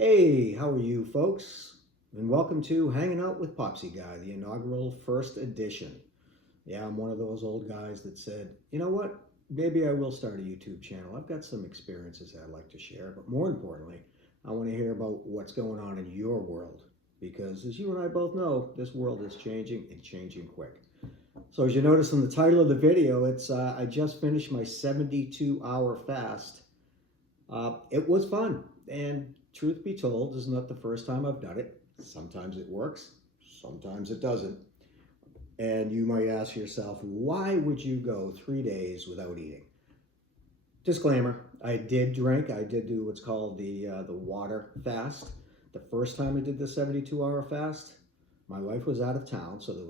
Hey, how are you folks? And welcome to Hanging Out with Popsy Guy, the inaugural first edition. Yeah, I'm one of those old guys that said, you know what? Maybe I will start a YouTube channel. I've got some experiences I'd like to share, but more importantly, I want to hear about what's going on in your world. Because as you and I both know, this world is changing and changing quick. So as you notice in the title of the video, it's I just finished my 72-hour fast. It was fun, and truth be told, this is not the first time I've done it. Sometimes it works, sometimes it doesn't. And you might ask yourself, why would you go 3 days without eating? Disclaimer, I did drink. I did do what's called the water fast. The first time I did the 72-hour fast, my wife was out of town, so there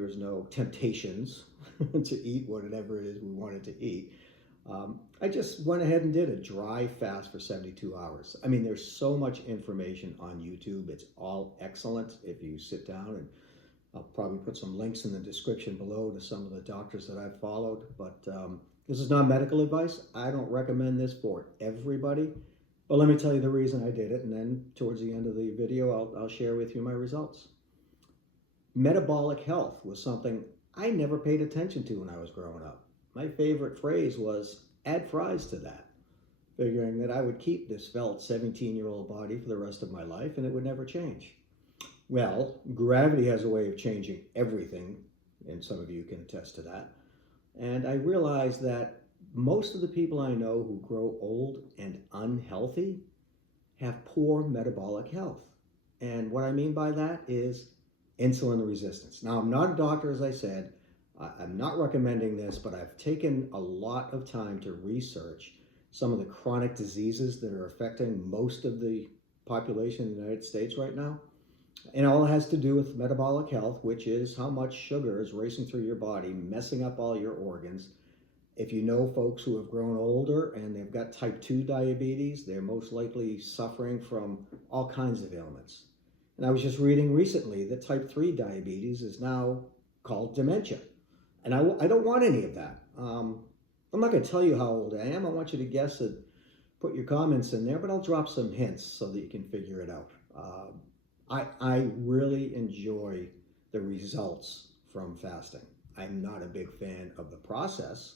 was no temptations to eat whatever it is we wanted to eat. I just went ahead and did a dry fast for 72 hours. I mean, there's so much information on YouTube. It's all excellent if you sit down, and I'll probably put some links in the description below to some of the doctors that I've followed. But this is not medical advice. I don't recommend this for everybody. But let me tell you the reason I did it, and then towards the end of the video, I'll share with you my results. Metabolic health was something I never paid attention to when I was growing up. My favorite phrase was add fries to that, figuring that I would keep this svelte 17-year-old body for the rest of my life and it would never change. Well, gravity has a way of changing everything, and some of you can attest to that. And I realized that most of the people I know who grow old and unhealthy have poor metabolic health. And what I mean by that is insulin resistance. Now, I'm not a doctor, as I said. I'm not recommending this, but I've taken a lot of time to research some of the chronic diseases that are affecting most of the population in the United States right now. And all it has to do with metabolic health, which is how much sugar is racing through your body, messing up all your organs. If you know folks who have grown older and they've got type 2 diabetes, they're most likely suffering from all kinds of ailments. And I was just reading recently that type 3 diabetes is now called dementia. And I don't want any of that. I'm not going to tell you how old I am. I want you to guess it, put your comments in there, but I'll drop some hints so that you can figure it out. I really enjoy the results from fasting. I'm not a big fan of the process,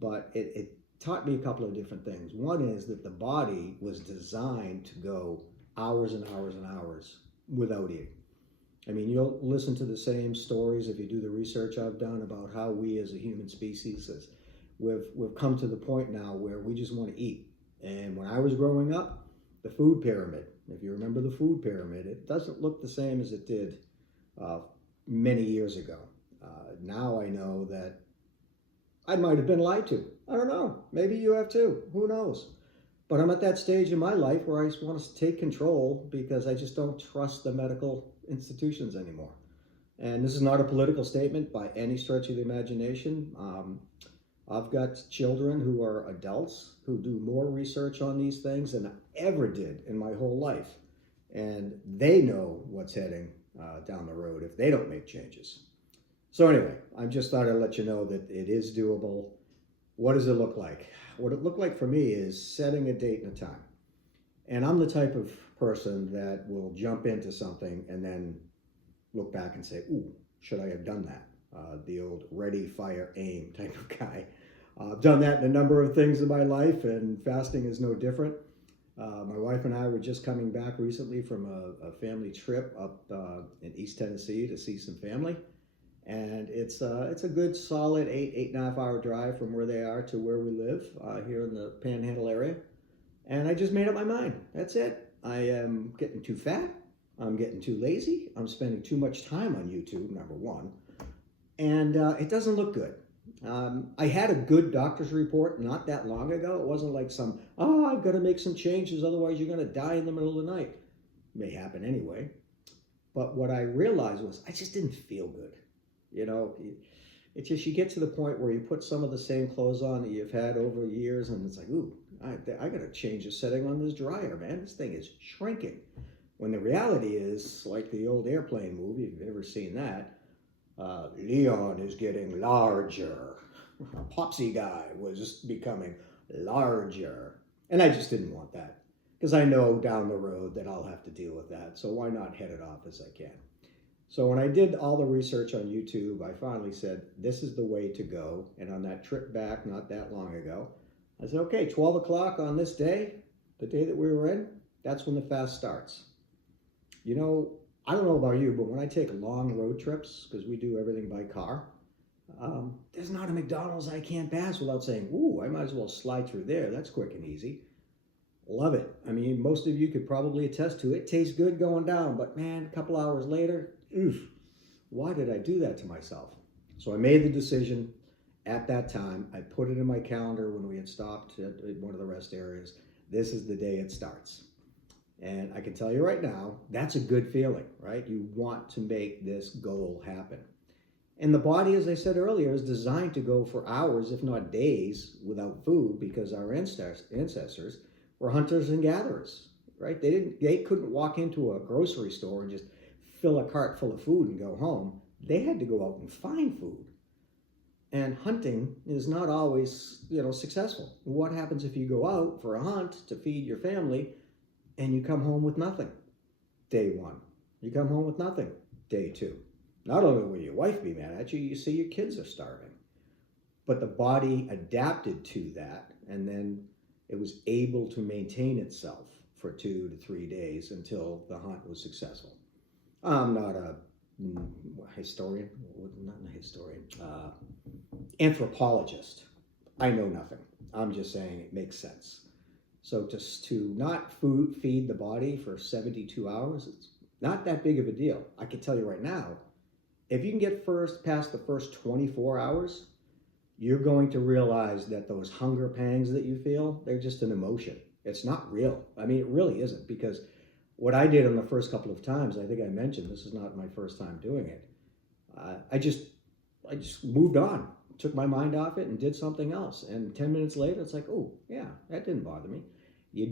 but it taught me a couple of different things. One is that the body was designed to go hours and hours and hours without eating. I mean, you'll listen to the same stories if you do the research I've done about how we as a human species, we've come to the point now where we just want to eat. And when I was growing up, the food pyramid, if you remember the food pyramid, it doesn't look the same as it did many years ago. Now I know that I might have been lied to. I don't know. Maybe you have too. Who knows? But I'm at that stage in my life where I just want to take control because I just don't trust the medical institutions anymore. And this is not a political statement by any stretch of the imagination. I've got children who are adults who do more research on these things than I ever did in my whole life. And they know what's heading down the road if they don't make changes. So anyway, I just thought I'd let you know that it is doable. What does it look like? What it looked like for me is setting a date and a time. And I'm the type of person that will jump into something and then look back and say, ooh, should I have done that? The old ready, fire, aim type of guy. I've done that in a number of things in my life, and fasting is no different. My wife and I were just coming back recently from a family trip up in East Tennessee to see some family. And it's a good solid 8.5 hour drive from where they are to where we live here in the Panhandle area. And I just made up my mind. That's it. I am getting too fat. I'm getting too lazy. I'm spending too much time on YouTube, number one. And it doesn't look good. I had a good doctor's report not that long ago. It wasn't like I've got to make some changes, otherwise you're going to die in the middle of the night. May happen anyway. But what I realized was I just didn't feel good. You know, it's just you get to the point where you put some of the same clothes on that you've had over years, and it's like, ooh, I got to change the setting on this dryer, man. This thing is shrinking. When the reality is, like the old airplane movie, if you've ever seen that, Leon is getting larger. Popsy Guy was just becoming larger. And I just didn't want that. because I know down the road that I'll have to deal with that. So why not head it off as I can? So when I did all the research on YouTube, I finally said, this is the way to go. And on that trip back, not that long ago, I said, okay, 12 o'clock on this day, the day that we were in, that's when the fast starts. You know, I don't know about you, but when I take long road trips, because we do everything by car, there's not a McDonald's I can't pass without saying, ooh, I might as well slide through there. That's quick and easy. Love it. I mean, most of you could probably attest to it. It tastes good going down, but man, a couple hours later, oof, why did I do that to myself? So I made the decision at that time. I put it in my calendar when we had stopped at one of the rest areas. This is the day it starts. And I can tell you right now, that's a good feeling, right? You want to make this goal happen. And the body, as I said earlier, is designed to go for hours, if not days, without food, because our ancestors were hunters and gatherers, right? They couldn't walk into a grocery store and just fill a cart full of food and go home. They had to go out and find food. And hunting is not always, successful. What happens if you go out for a hunt to feed your family and you come home with nothing? Day one. You come home with nothing. Day two. Not only will your wife be mad at you, you see your kids are starving. But the body adapted to that, and then it was able to maintain itself for 2 to 3 days until the hunt was successful. I'm not a historian, anthropologist. I know nothing. I'm just saying it makes sense. So just to not feed the body for 72 hours, it's not that big of a deal. I can tell you right now, if you can get past the first 24 hours, you're going to realize that those hunger pangs that you feel, they're just an emotion. It's not real. I mean, it really isn't, because what I did on the first couple of times, I think I mentioned, this is not my first time doing it. I just moved on, took my mind off it and did something else. And 10 minutes later, it's like, oh yeah, that didn't bother me. I'm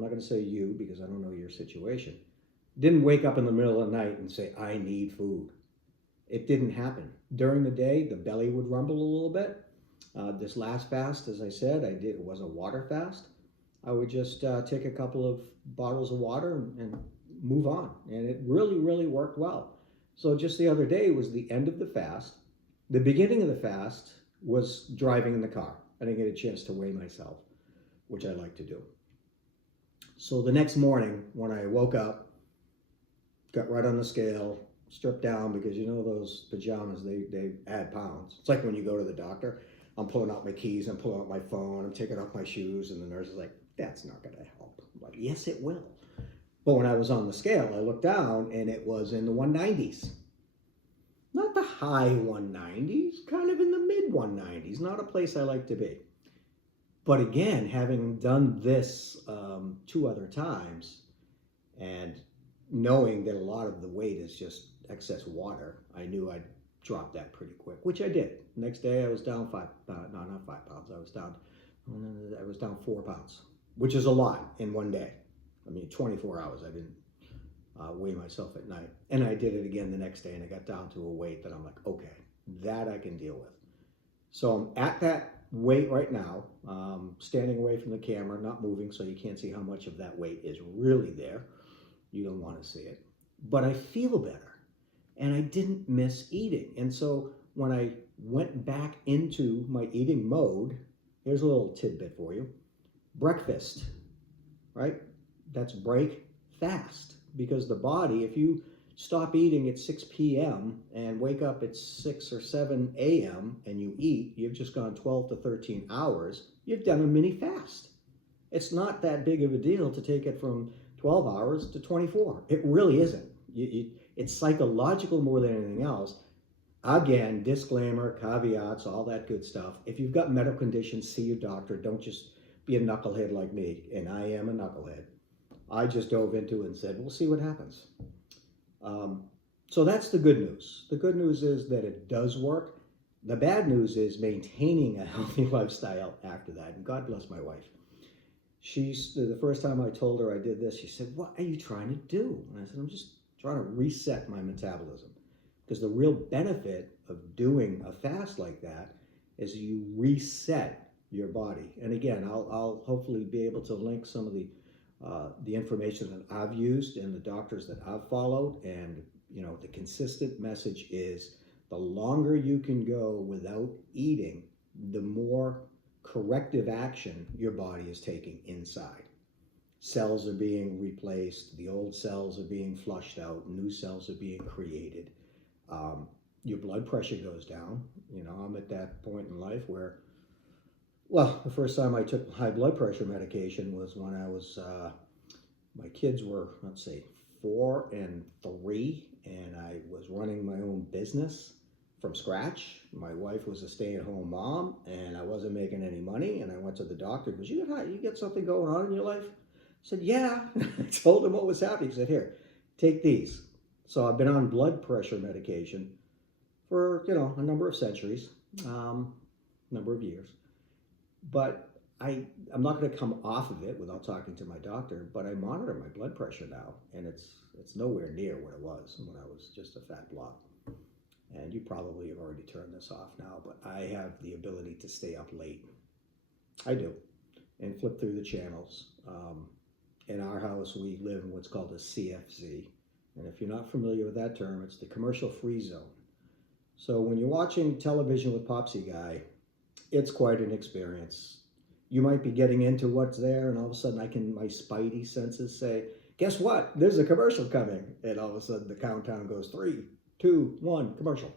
not going to say you because I don't know your situation. Didn't wake up in the middle of the night and say, I need food. It didn't happen. During the day, the belly would rumble a little bit. This last fast, as I said, it was a water fast. I would just take a couple of bottles of water and move on. And it really, really worked well. So just the other day was the end of the fast. The beginning of the fast was driving in the car. I didn't get a chance to weigh myself, which I like to do. So the next morning when I woke up, got right on the scale, stripped down, because those pajamas, they add pounds. It's like when you go to the doctor. I'm pulling out my keys, I'm pulling out my phone, I'm taking off my shoes, and the nurse is like, that's not going to help. I'm like, yes, it will. But when I was on the scale, I looked down and it was in the 190s. Not the high 190s, kind of in the mid 190s. Not a place I like to be. But again, having done this 2 other times and knowing that a lot of the weight is just excess water, I knew I'd drop that pretty quick, which I did. Next day I was down 5 pounds. No, not 5 pounds. I was down 4 pounds, which is a lot in one day. I mean, 24 hours. I didn't weigh myself at night. And I did it again the next day, and I got down to a weight that I'm like, okay, that I can deal with. So I'm at that weight right now, standing away from the camera, not moving, so you can't see how much of that weight is really there. You don't want to see it. But I feel better. And I didn't miss eating. And so when I went back into my eating mode, here's a little tidbit for you. Breakfast, right? That's break fast. Because the body, if you stop eating at 6 p.m. and wake up at 6 or 7 a.m. and you eat, you've just gone 12 to 13 hours, you've done a mini fast. It's not that big of a deal to take it from 12 hours to 24. It really isn't. It's psychological more than anything else. Again, disclaimer, caveats, all that good stuff. If you've got medical conditions, see your doctor. Don't just be a knucklehead like me, and I am a knucklehead. I just dove into it and said, we'll see what happens. So that's the good news. The good news is that it does work. The bad news is maintaining a healthy lifestyle after that. And God bless my wife. The first time I told her I did this, she said, what are you trying to do? And I said, I'm just trying to reset my metabolism. Because the real benefit of doing a fast like that is you reset your body. And again, I'll hopefully be able to link some of the The information that I've used and the doctors that I've followed, and the consistent message is the longer you can go without eating, the more corrective action your body is taking inside. Cells are being replaced, the old cells are being flushed out, new cells are being created. Your blood pressure goes down. I'm at that point in life where, well, the first time I took high blood pressure medication was when I was, my kids were, let's say, 4 and 3, and I was running my own business from scratch. My wife was a stay-at-home mom, and I wasn't making any money, and I went to the doctor. He goes, you get something going on in your life? I said, yeah. I told him what was happening. He said, here, take these. So I've been on blood pressure medication for, a number of centuries, number of years. But I'm not going to come off of it without talking to my doctor, but I monitor my blood pressure now, and it's nowhere near what it was when I was just a fat blob. And you probably have already turned this off now, but I have the ability to stay up late. I do, and flip through the channels. In our house, we live in what's called a CFZ. And if you're not familiar with that term, it's the commercial free zone. So when you're watching television with Popsy Guy, it's quite an experience. You might be getting into what's there, and all of a sudden my spidey senses say, guess what? There's a commercial coming. And all of a sudden the countdown goes 3, 2, 1, commercial.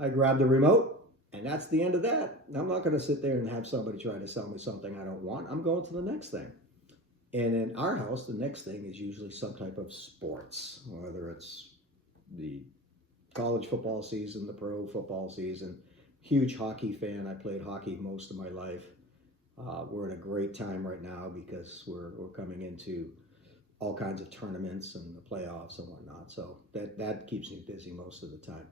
I grab the remote, and that's the end of that. I'm not going to sit there and have somebody try to sell me something I don't want. I'm going to the next thing. And in our house, the next thing is usually some type of sports, whether it's the college football season, the pro football season. Huge hockey fan. I played hockey most of my life. We're in a great time right now because we're coming into all kinds of tournaments and the playoffs and whatnot. So that keeps me busy most of the time.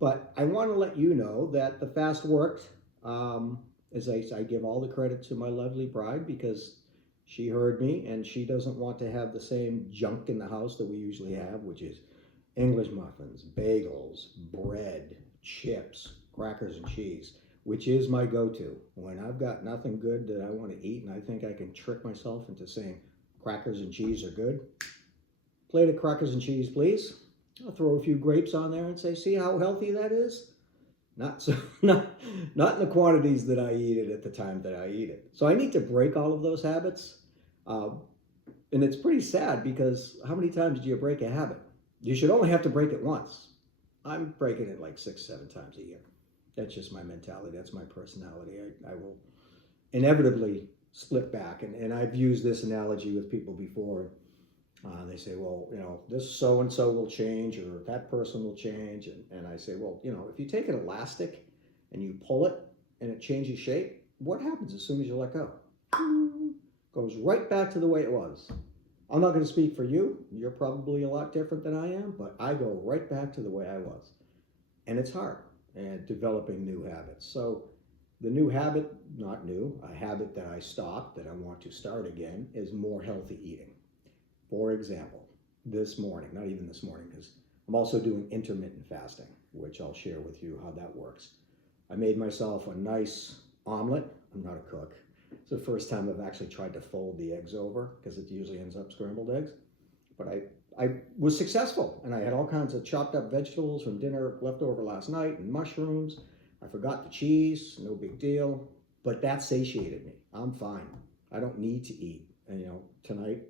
But I want to let you know that the fast worked. As I give all the credit to my lovely bride, because she heard me, and she doesn't want to have the same junk in the house that we usually have, which is English muffins, bagels, bread, chips, crackers and cheese, which is my go-to. When I've got nothing good that I want to eat and I think I can trick myself into saying crackers and cheese are good, plate of crackers and cheese, please. I'll throw a few grapes on there and say, see how healthy that is? Not in the quantities that I eat it at the time that I eat it. So I need to break all of those habits. And it's pretty sad, because how many times do you break a habit? You should only have to break it once. I'm breaking it like 6, 7 times a year. That's just my mentality. That's my personality. I will inevitably slip back. And I've used this analogy with people before. They say, well, this so-and-so will change, or that person will change. And I say, well, if you take an elastic and you pull it and it changes shape, what happens as soon as you let go? Goes right back to the way it was. I'm not going to speak for you. You're probably a lot different than I am, but I go right back to the way I was. And it's hard, and developing new habits. So the new habit, not new, a habit that I stopped, that I want to start again, is more healthy eating. For example, this morning, not even this morning, because I'm also doing intermittent fasting, which I'll share with you how that works. I made myself a nice omelet. I'm not a cook. It's the first time I've actually tried to fold the eggs over, because it usually ends up scrambled eggs. But I was successful, and I had all kinds of chopped up vegetables from dinner left over last night, and mushrooms. I forgot the cheese, no big deal, but that satiated me. I'm fine. I don't need to eat. And tonight,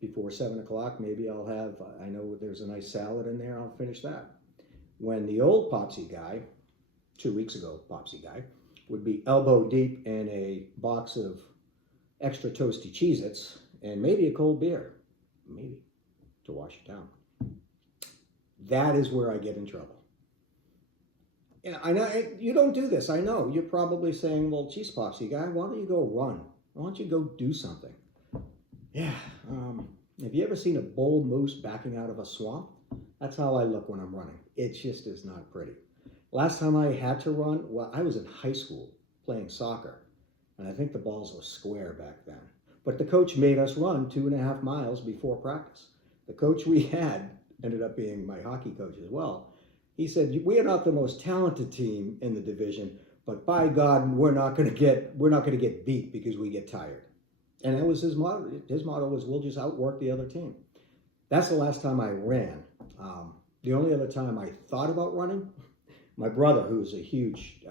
before 7 o'clock, maybe I'll have, I know there's a nice salad in there, I'll finish that. When the old Popsy Guy, 2 weeks ago Popsy Guy, would be elbow deep in a box of extra toasty Cheez-Its and maybe a cold beer, maybe, to wash it down. That is where I get in trouble. Yeah, I know you don't do this. I know you're probably saying, well, geez, Popsy Guy, why don't you go run? Why don't you go do something? Yeah. Have you ever seen a bull moose backing out of a swamp? That's how I look when I'm running. It just is not pretty. Last time I had to run, well, I was in high school playing soccer, and I think the balls were square back then. But the coach made us run 2.5 miles before practice. The coach we had ended up being my hockey coach as well. He said, we are not the most talented team in the division, but by God, we're not going to get beat because we get tired. And that was his motto. His motto was, we'll just outwork the other team. That's the last time I ran. The only other time I thought about running, my brother, who's a huge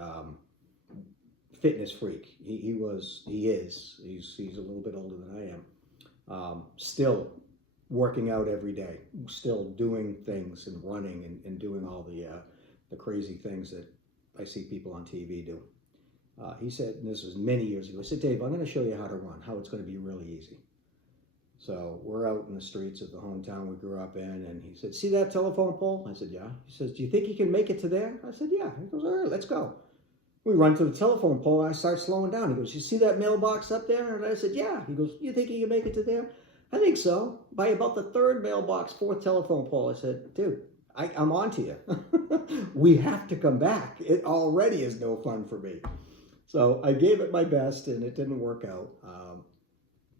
fitness freak, he is, he's a little bit older than I am, still working out every day, still doing things and running and doing all the crazy things that I see people on TV do. He said, and this was many years ago, he said, Dave, I'm going to show you how to run, how it's going to be really easy. So we're out in the streets of the hometown we grew up in, and he said, see that telephone pole? I said, yeah. He says, do you think you can make it to there? I said, yeah. He goes, all right, let's go. We run to the telephone pole, and I start slowing down. He goes, you see that mailbox up there? And I said, yeah. He goes, you think you can make it to there? I think so. By about the third mailbox, fourth telephone pole, I said, dude, I'm on to you. We have to come back. It already is no fun for me. So I gave it my best, and it didn't work out.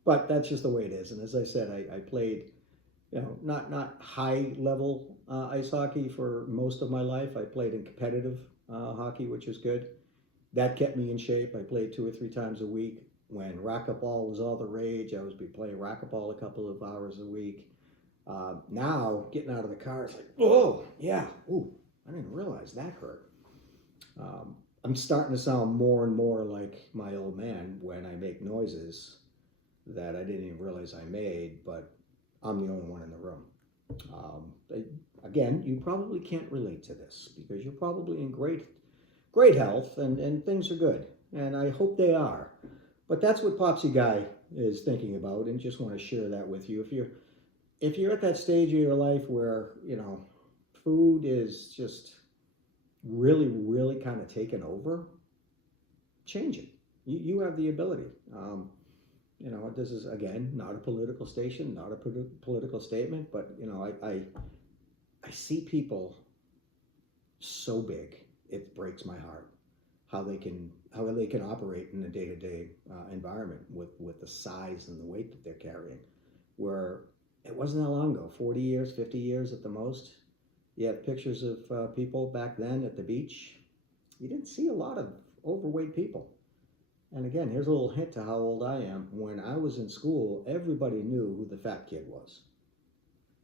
But that's just the way it is. And as I said, I played, not high level ice hockey for most of my life. I played in competitive hockey, which is good. That kept me in shape. I played 2 or 3 times a week. When racquetball was all the rage, I was playing racquetball a couple of hours a week. Now, getting out of the car, it's like, oh, yeah, ooh, I didn't realize that hurt. I'm starting to sound more and more like my old man when I make noises that I didn't even realize I made, but I'm the only one in the room. Again, you probably can't relate to this because you're probably in great health and things are good, and I hope they are. But that's what Popsy Guy is thinking about, and just want to share that with you. If you're at that stage of your life where food is just really kind of taken over, change it. You have the ability. This is, again, not a political station, not a political statement, but I see people so big, it breaks my heart how they can operate in a day-to-day environment with the size and the weight that they're carrying, where it wasn't that long ago, 40 years, 50 years at the most. You have pictures of people back then at the beach. You didn't see a lot of overweight people. And again, here's a little hint to how old I am. When I was in school, everybody knew who the fat kid was.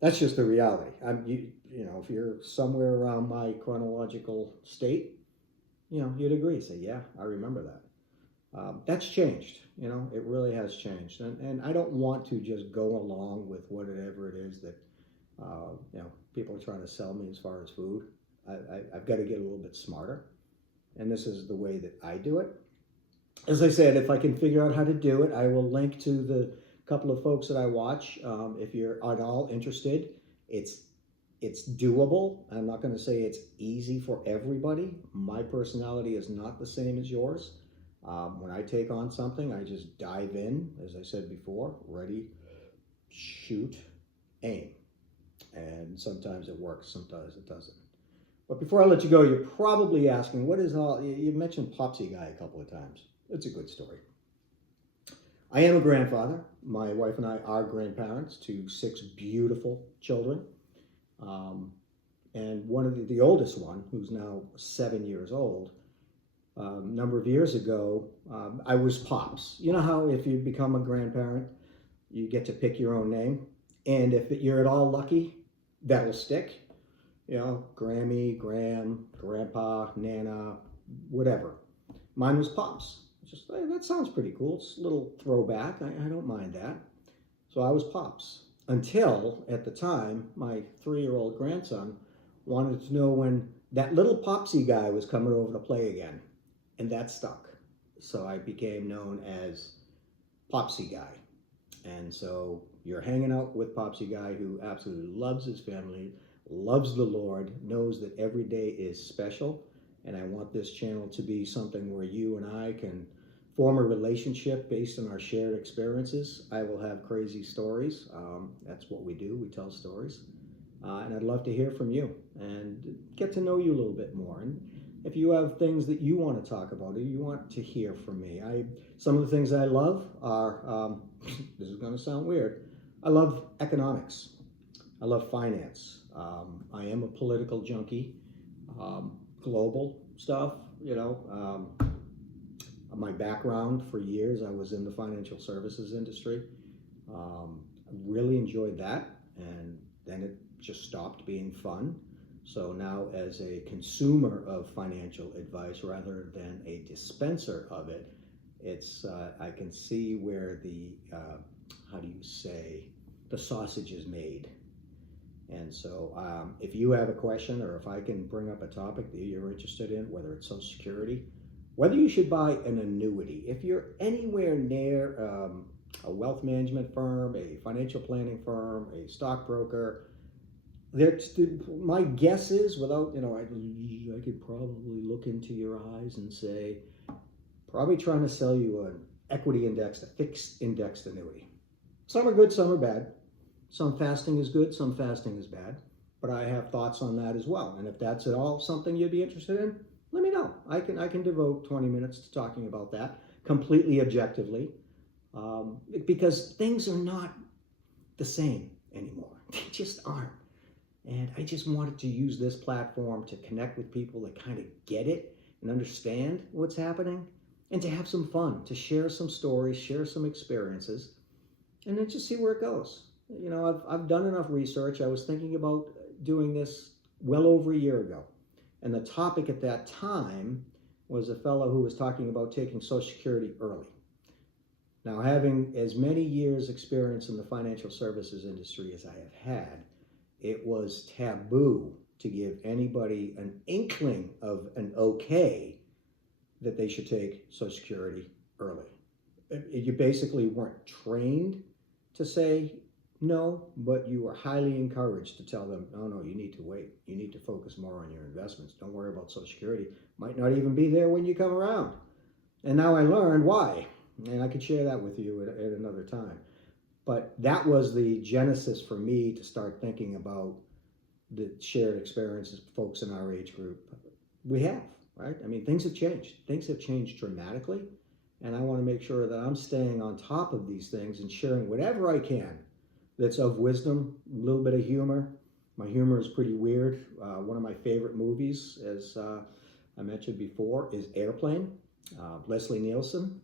That's just the reality. If you're somewhere around my chronological state, you'd agree. Say, yeah, I remember that. That's changed. It really has changed. And I don't want to just go along with whatever it is that people are trying to sell me as far as food. I've got to get a little bit smarter. And this is the way that I do it. As I said, if I can figure out how to do it, I will link to the couple of folks that I watch. If you're at all interested, it's doable. I'm not going to say it's easy for everybody. My personality is not the same as yours. When I take on something, I just dive in, as I said before, ready, shoot, aim. And sometimes it works, sometimes it doesn't. But before I let you go, you're probably asking, you mentioned Popsy Guy a couple of times. It's a good story. I am a grandfather. My wife and I are grandparents to 6 beautiful children. And one of the oldest one, who's now 7 years old, a number of years ago, I was Pops. You know how if you become a grandparent, you get to pick your own name? And if you're at all lucky, that will stick. Grammy, Graham, Grandpa, Nana, whatever. Mine was Pops. Just, hey, that sounds pretty cool. It's a little throwback. I don't mind that. So I was Pops. Until, at the time, my 3-year-old grandson wanted to know when that little Popsy Guy was coming over to play again. And that stuck. So I became known as Popsy Guy. And so you're hanging out with Popsy Guy, who absolutely loves his family, loves the Lord, knows that every day is special. And I want this channel to be something where you and I can form a relationship based on our shared experiences. I will have crazy stories. That's what we do. We tell stories. And I'd love to hear from you and get to know you a little bit more. And if you have things that you want to talk about or you want to hear from me, some of the things I love are, this is going to sound weird, I love economics. I love finance. I am a political junkie. Global stuff, My background for years, I was in the financial services industry. I really enjoyed that, and then it just stopped being fun. So now, as a consumer of financial advice rather than a dispenser of it, it's I can see where the how do you say, the sausage is made. And so, if you have a question, or if I can bring up a topic that you're interested in, whether it's Social Security, whether you should buy an annuity, if you're anywhere near a wealth management firm, a financial planning firm, a stockbroker, my guess is, without, I could probably look into your eyes and say, probably trying to sell you an equity indexed, a fixed indexed annuity. Some are good, some are bad. Some fasting is good, some fasting is bad. But I have thoughts on that as well. And if that's at all something you'd be interested in, let me know. I can devote 20 minutes to talking about that completely objectively, because things are not the same anymore. They just aren't. And I just wanted to use this platform to connect with people that kind of get it and understand what's happening, and to have some fun, to share some stories, share some experiences, and then just see where it goes. I've done enough research. I was thinking about doing this well over a year ago. And the topic at that time was a fellow who was talking about taking Social Security early. Now, having as many years experience in the financial services industry as I have had, it was taboo to give anybody an inkling of an okay that they should take Social Security early. You basically weren't trained to say no, but you were highly encouraged to tell them, no, you need to wait. You need to focus more on your investments. Don't worry about Social Security. Might not even be there when you come around. And now I learned why, and I could share that with you at another time. But that was the genesis for me to start thinking about the shared experiences folks in our age group we have, right? I mean, things have changed. Things have changed dramatically, and I want to make sure that I'm staying on top of these things and sharing whatever I can that's of wisdom, a little bit of humor. My humor is pretty weird. One of my favorite movies, as I mentioned before, is Airplane. Leslie Nielsen.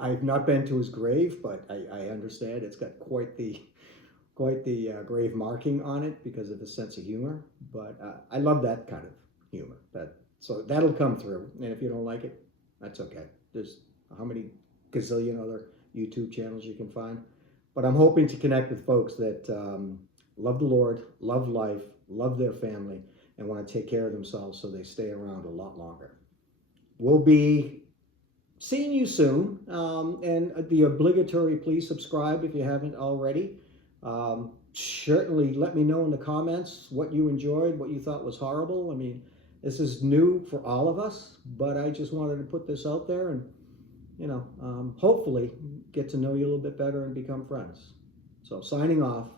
I've not been to his grave, but I understand it's got quite the grave marking on it because of his sense of humor. But I love that kind of humor. So that'll come through. And if you don't like it, that's okay. There's how many gazillion other YouTube channels you can find. But I'm hoping to connect with folks that love the Lord, love life, love their family, and want to take care of themselves so they stay around a lot longer. We'll be seeing you soon, and the obligatory please subscribe if you haven't already. Certainly let me know in the comments what you enjoyed, what you thought was horrible. I mean, this is new for all of us, but I just wanted to put this out there and, hopefully get to know you a little bit better and become friends. So signing off,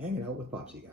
hanging out with Popsy Guy.